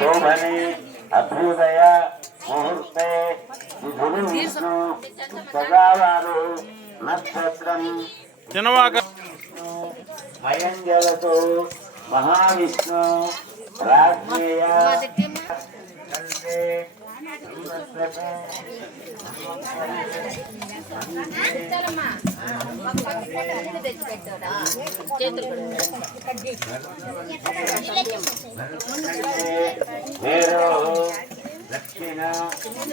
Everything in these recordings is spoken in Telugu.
శోభనే అభ్యుదయ ముహూర్తే విష్ణు సదావారు నక్షత్రం అయంజలతో మహావిష్ణు రాజ్ఞేయ దక్షిణ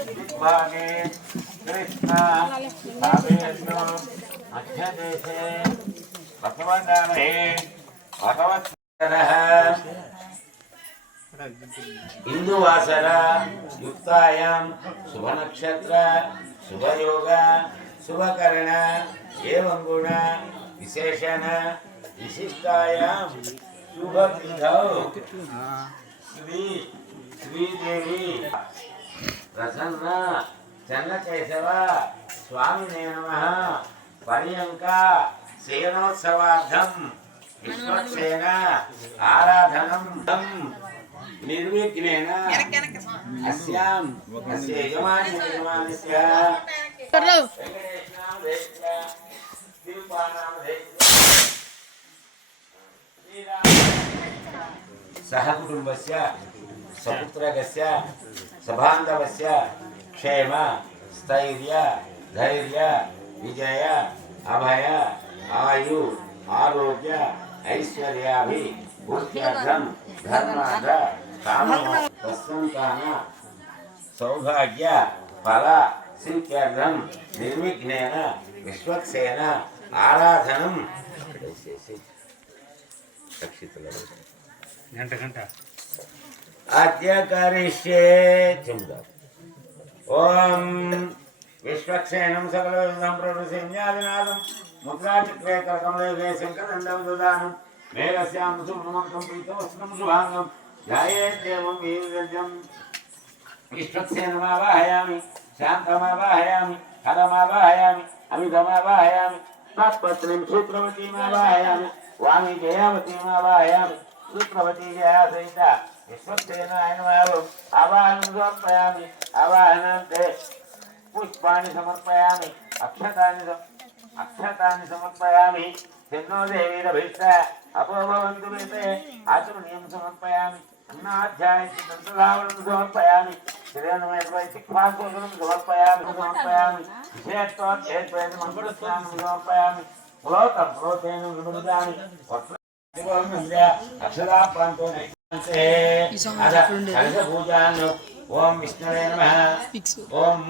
దిగ్భాగే కృష్ణ కావేర్ను మధ్యదేశే భగవదానే భగవత్సరః ఇందువాసర యుక్తాయాం శుభనక్షత్ర శుభయోగ శుభకరణ ఏవం గుణ విశేషణ విశిష్టాయాం శుభతిథౌ శ్రీదేవి ప్రసన్న చన్నకేశవ స్వామినే నమః పర్యంక శయనోత్సవార్థం విశ్వక్సేన ఆరాధనం నిర్విఘ్నేన అస్యాం అస్య యజమానస్య సహ కుటుంబస్య సపుత్రకస్య సబాంధవస్య క్షేమ స్థైర్య ధైర్య విజయ అభయ ఆయు ఆరోగ్య ఐశ్వర్యాభి భూత్యర్థం ధర్మార్థ కామ సంతాన సౌభాగ్య ఫల సిద్ధ్యర్థం నిర్విఘ్నేన విశ్వక్సేన ఆరాధనం గంట అద్య కరిష్యే చెబుదాం. ఓం విశ్వక్సేనం సకల సంప్రదం ముద్రాచక్రే కమలే శంకరందం దుదానం మేఘస్యాం సుమమంతం ప్రీతవస్త్రం శుభాంగం ధ్యాయేద్దేవం వీర్యజం విశ్వక్సేనమావాహయామి శాంతమావాహయామి హరమావాహయామి అమితమావాహయామి తత్పత్రం సూత్రవతీమావాహయామి వామి జయావతీమావాహయామి సూత్రవతీ జయా సహిత విశ్వక్సేనాయ నమః ఆవాహనం సమర్పయామి. ఆవాహనాంతే పుష్పాన్ని సమర్పయామి అక్షతాన్ని సమర్పయామి. చిన్నో దేవీరభీష్ట అపోభవంతు వేతే ఆచమనీయం సమర్పయామి. అన్నాధ్యాయసి దంతధావనం సమర్పయామి. శ్రేణమయపై శిక్వాసోదనం సమర్పయామి. విశేషేత్వేద మంగళస్నానం సమర్పయామి. ప్రోతేన విమృదామి అక్షరా ప్రాంతో పూజాను. ఓం విష్ణువే నమః. ఓం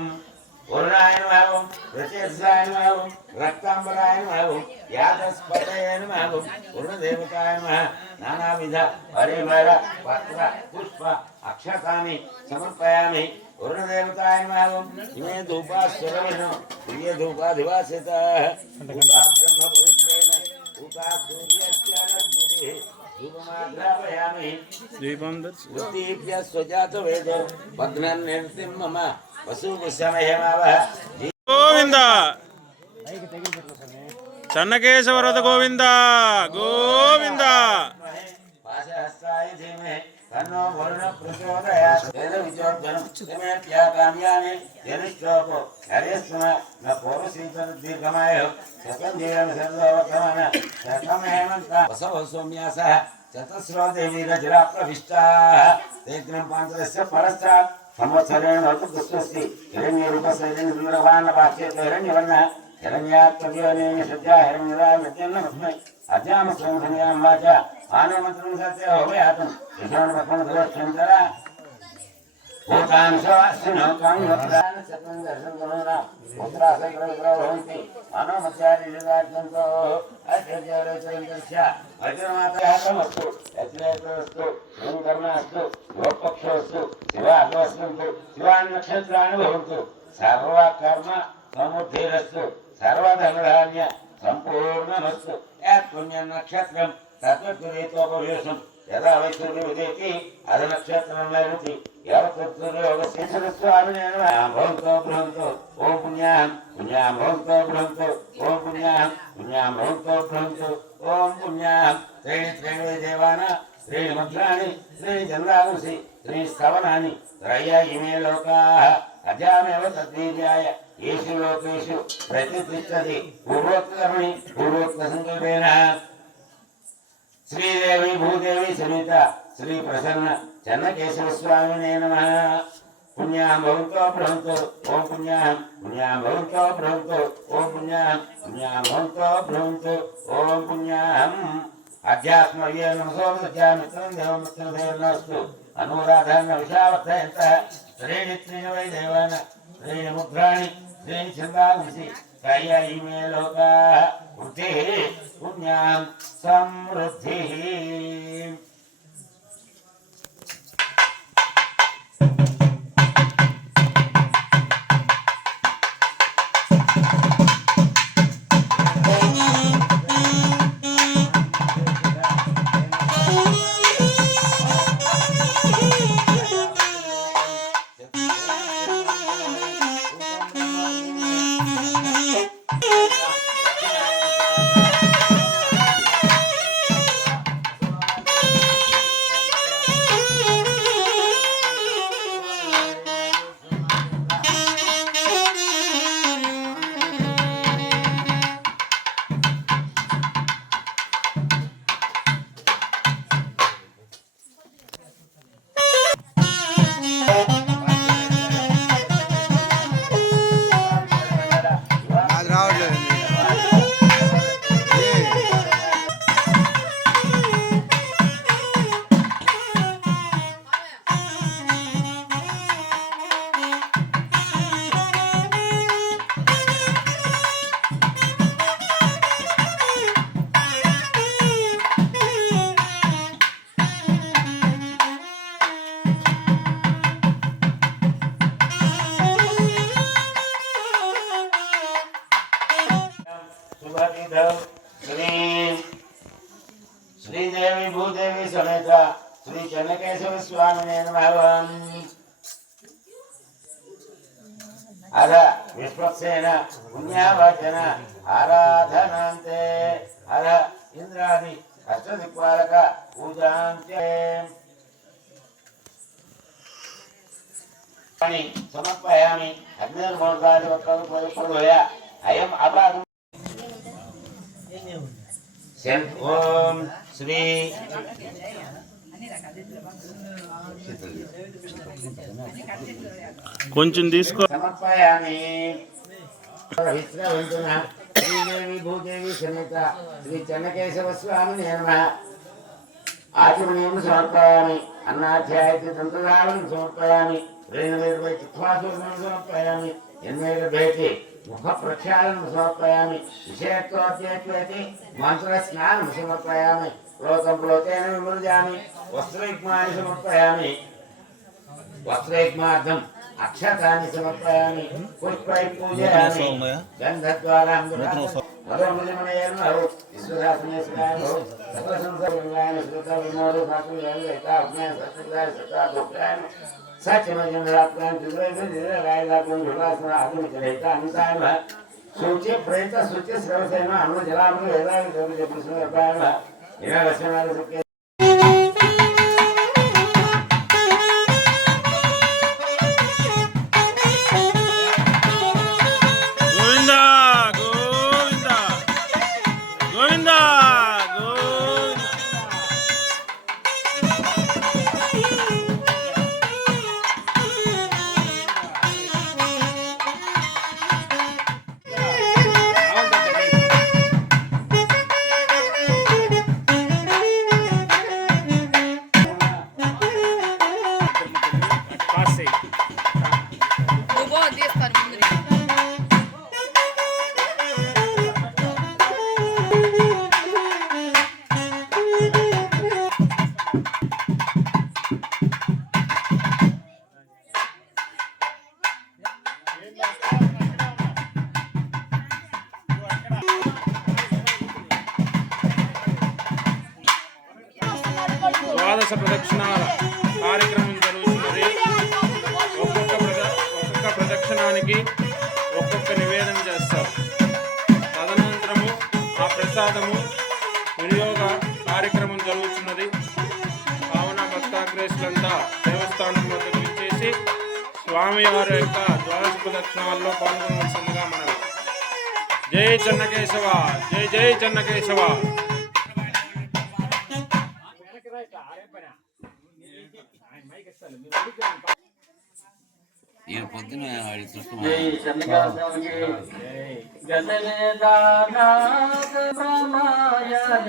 వరుణాయ నమః. ఓం ప్రత్యక్షాయ నమః. ఓం రక్తాంబరాయ నమః. ఓం యాదస్పతయ నమః. ఓం వరుణదేవతాయ నమః. నానావిధ పరిమళ పత్ర పుష్ప అక్షతాని సమర్పయామి. వరుణదేవతాయ నమః. ఓం ఇమే ధూపాస్వరమినో ప్రియ ధూపాధివాసితః బ్రహ్మ పవిత్రేణ ధూపా సూర్యస్య నర్జుది ధూపమాగ్రాపయామి. దీపం దర్శయ స్వజాత వేద పద్మనిర్తిం మమ వసూపుష్యమయమావహ. గోవింద చన్నకేశవరద గోవింద గోవింద. పాశహస్తాయ ధీమహి తన్నో వరుణ ప్రచోదయాత్. వేద విచోర్జనం తమేత్యా కామ్యాని యనిష్టోపో హరేస్మ న పూర్వసీతన దీర్ఘమాయ శతంజీవన సర్వవర్తమాన శతమహేమంత వసవ సౌమ్యాసః చతస్రో దేవీరజరా ప్రవిష్టాః. తేగ్నం పాంచరస్య పరస్త్రాత్ సంవత్సరేణ ఋతుస్వస్తి హిరణ్యరూపశైలేంద్రవాణ పాశ్చేత హిరణ్యవర్ణ హిరణ్యాత్మయోనేన సజ్జా హిరణ్యరామస్మై అద్యామస్వంధన్యాం వాచ ఆనమంత్రం సత్య హోమయాతం విషాణపద్మధురక్షంతర భూతాంశవాసినో కాంగ్రప్రాణ సత్వం దర్శనగుణోనా ముద్రాసైగ్రహంతి మనోమత్యాదిజాత్మంతో అత్యజారచరంతస్య అజమాతమస్తు యత్నేతస్తు ఓంకర్ణాస్తు గోపక్షోస్తు శివాద్వస్తంతు శివాన్నక్షత్రాన్ని భవంతు. సర్వకర్మ సముద్ధీరస్తు సర్వధనధాన్య సంపూర్ణమస్తు. యత్పుణ్య నక్షత్రం తత్వరేతోపవేశం యదా వైశ్వర్య ఉదేతి అది నక్షత్రం లభతి. భవంతో బృహంతో ఓం పుణ్యాహం పుణ్యాం భవంతో బృహంతో ఓం పుణ్యాహం పుణ్యాం భవంతో బృహంతో ఓం పుణ్యాహం. త్రీణి దేవాన त्रीणि मुद्राणि त्रीणि चन्द्रांसि त्रीणि स्तवनानि त्रय्या इमे लोकाः अजामेव तद्वीर्याय येषु लोकेषु प्रतिष्ठति पूर्वोक्तकर्मणि पूर्वोक्तसङ्कल्पेन श्रीदेवी भूदेवी समेत श्री प्रसन्न चन्नकेशव स्वामिने नमः। पुण्यां भवन्तो भ्रवन्तु ओम पुण्यां भवन्तो भ्रवन्तु ओम पुण्यां भवन्तो भ्रवन्तु ओम पुण्यां अध्यात्मयेन सोमध्यामित्रं देवमित्रदेवनस्तु अनुराधान विशावर्थयन्तः त्रीणि वै देवान त्रीणि मुद्राणि त्रीणि छन्दांसि त्रय्या इमे लोकाः वृद्धिः पुण्यां समृद्धिः। श्रीदेवी भूदेवी समेत श्री चन्नकेशव स्वामिने नमः। अध विश्वक्सेन पुण्यावाचन आराधनान्ते अध इंद्रादि अष्टदिक्पालक पूजान्ते समर्पयामि अग्निर्मूर्धादि वक्रमया अयम् अपराधम् ओम श्री కొంచెం తీసుకో సమర్పయామి శ్రీదేవి భూదేవి సమేత శ్రీ చెన్నకేశవ స్వామినే నమః। ఆచమనీయం సమర్పయామి అన్నాధ్యాయతి తంత్రదానం సమర్పయామి రేణువై చిత్వాసూర్ణం సమర్పయామి ఎన్మేభేతి मुख प्रक्षालन समर्पयामि विषयत्वाद्यत्वेति मंत्र स्नानं समर्पयामि प्रोतं प्रोतेन विमृजामि वस्त्रयुग्मानि समर्पयामि वस्त्रयुग्मार्थम् अक्षतानि समर्पयामि पुष्पै पूजयामि गन्धद्वारां मधुमजमनेन विश्वदासनेश्वराय सर्वसंसारगङ्गाय श्रुतविनोदो साकुल्यायता अग्नेय सत्युदाय सता दुःखाय सत्यमजनरात्मन रायलात्मन झुलासना आदिमचलेता अनुसार सूचे प्रेत सूचे सर्वसेन अनु जलाम वेदाय जब प्रश्न पायम इना रचनाल सके గోవిందా గోవిందా గోవిందా ద్వాదశ ప్రదక్షిణాల కార్యక్రమం జరుగుతున్నది. ఒక్కొక్క ప్రదక్షిణానికి ఒక్కొక్క నివేదన చేస్తారు. తదనంతరము ఆ ప్రసాదము వినియోగ కార్యక్రమం జరుగుతున్నది. ఆర్యగ్రేసులంతా దేవస్థానం వద్దకు విచ్చేసి స్వామివారి యొక్క ద్వాదశ ప్రదక్షిణాల్లో పాల్గొనవలసిందిగా మనవి. జై చెన్నకేశవ, జై జై చెన్నకేశవ. ఈయన పొద్దున జై చెన్నకేశవునికి గణేదానాథ రామాయణ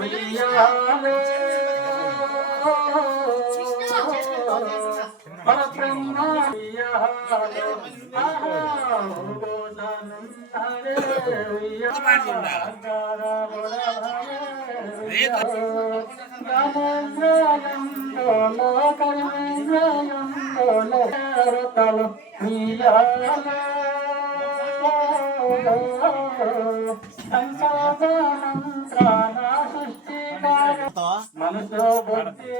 ఉయ్యాలో పరబ్రహ్మ ఉయ్యాలో మనసు బుద్ధి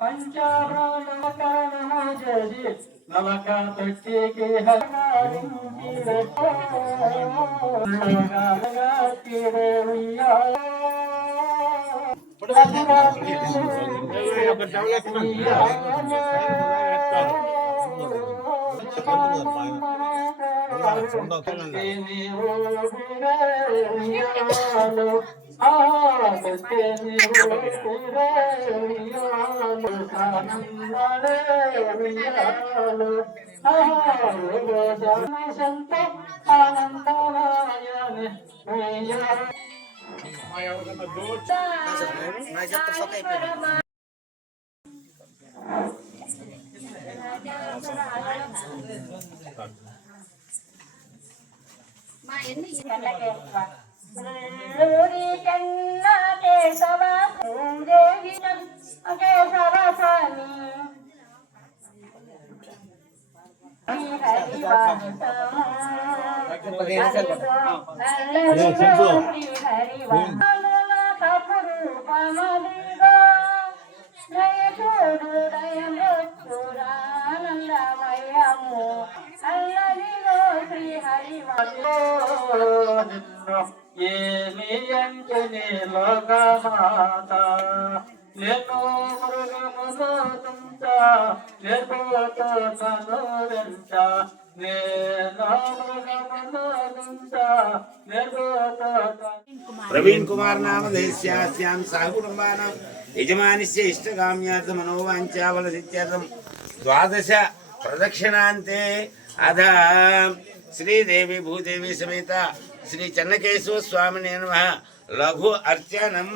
పంచాభరణి నలక తట్టికి ఏమియంచని లోకమాత లేకో మృగముతుంచ లేకోతో తను వెంట నేను మృగముతుంచ లేకోతో ప్రవీణ్ కుమార్ నామధేస్యాస్యాం సహకుటుంబానాం యజమానిస్య ఇష్టకామ్యార్థ మనోవాంఛాఫలసిద్ధ్యర్థం ద్వాదశ ప్రదక్షిణాంతే అధ శ్రీదేవి భూదేవి సమేత శ్రీ చెన్నకేశవ స్వామినే నమః లఘు అర్చనం.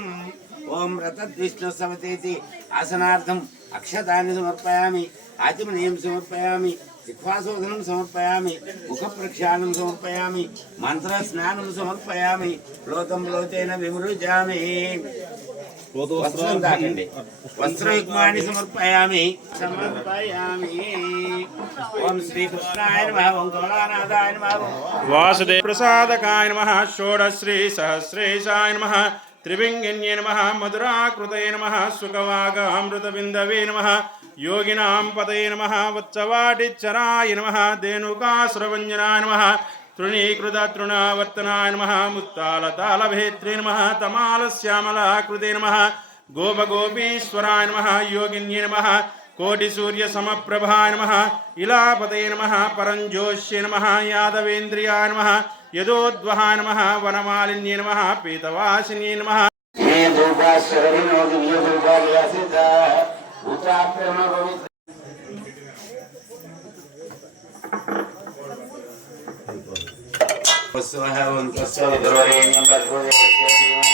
ఓం రతద్విష్ణు సమతేతి ఆసనార్థం అక్షతాన్ని సమర్పయామి, ఆచమనీయం సమర్పయామి, జిహ్వాశోధనం సమర్పయామి, ముఖ ప్రక్షాళనం సమర్పయామి, మంత్ర స్నానం సమర్పయామి, లోతం లోతేన విమృజామి. వస్త్రం దాకండి, వస్త్రయుగ్మాన్ని సమర్పయామి సమర్పయామి. ఓం శ్రీకృష్ణాయ నమః, ఓం కమలానాథాయ నమః, వాసుదేవ ప్రసాదకాయ నమః, షోడశ్రీ సహస్రేశాయ నమః, త్రివింగిన్యే నమః, మధురాకృతయే నమః, సుఖవాగామృతబిందవే నమః, యోగినాం పతయే నమః, వత్సవాటిచ్చరాయ నమః, ధేనుకాసురవంజనాయ నమః, తృణీకృత తృణావర్తనాయ నమః, ముత్తాలతాళభేత్రే నమః, తమాలశ్యామలాకృతే నమః, గోపగోపీశ్వరాయ నమః, యోగిన్యే నమః, కోటిసూర్యసమప్రభాయ నమః, ఇలాపతయే నమః, పరంజోష్యే నమః, యాదవేంద్రియాయ నమః, యదోద్వహాయ నమః, వనమాలిన్యే నమః, పీతవాసిన్యే నమః. స్వహ ఓం తస్సవితుర్వరేణ్యం భర్గో దేవస్య ధీమహి